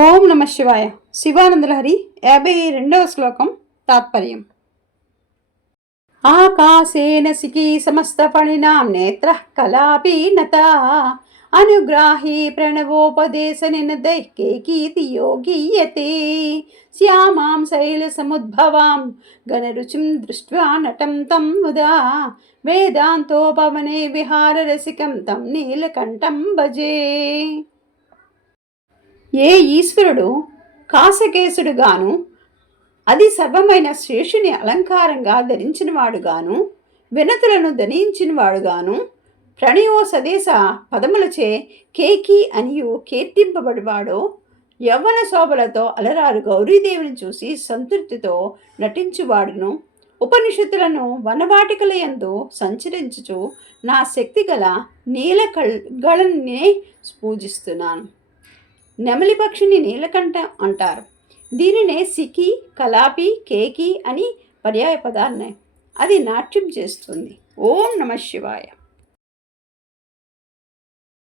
ఓం నమ శివాయ. శివానందలహరి 52వ శ్లోకం తాత్పర్యం. ఆకాశేన సికీ సమస్తఫణినాం నేత్రః కలాపి నత అనుగ్రాహీ ప్రణవోపదేశ నినదైకేకీతి యోగీయతే శ్యామాం శైలసముద్భవాం గణరుచిం దృష్ట్వా నటం తం ముదా వేదాంతోపవనే విహారరసికం తం నీలకంఠం భజే. ఏ ఈశ్వరుడు కాశకేశుడుగాను అది సర్వమైన శేషుని అలంకారంగా ధరించినవాడుగాను వినతులను ధరించినవాడుగాను ప్రణయో సదేశ పదములచే కేకి అనియు కీర్తింపబడివాడో యవ్వన శోభలతో అలరారు గౌరీదేవిని చూసి సంతృప్తితో నటించువాడును ఉపనిషత్తులను వనవాటికలయందు సంచరించుచు నా శక్తి గల నీలకళనే పూజిస్తున్నాను. నెమలి పక్షిని నీలకంఠ అంటారు. దీనినే సికి, కలాపి, కేకి అని పర్యాయ పదాన్ని అది నాట్యం చేస్తుంది. ఓం నమ శివాయ.